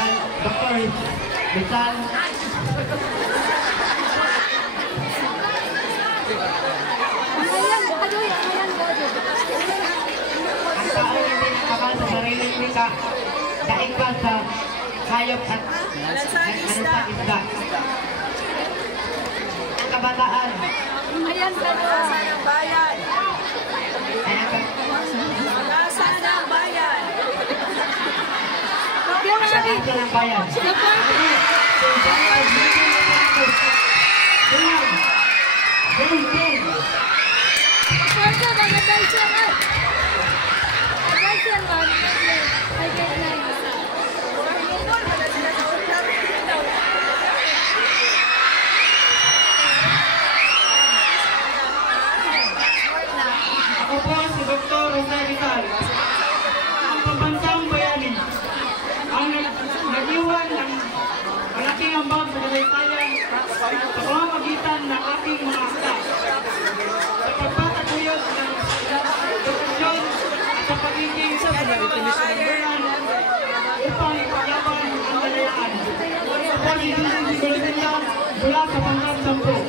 dan Dr. Rizal. Ang tao hindi nakabal sa sariling wika, daig pa sa hayop at isda. Ang kabataan, Ayan ka doon. Pag-asa ng bayan. Pag-asa ng bayan. pag-asa ng bayan. Ako po si Dr. Rizal, ang pambansang bayani, ang nag-iwan ng malaking ambag sa kasaysayan sa pamamagitan ng aking mga akta, sa pagpataguyod ng edukasyon at sa pagiging sa pagkakayan upang ipaglaban ang kalayaan. Ako si Dudong Sigurosilla mula sa Pangkat 10.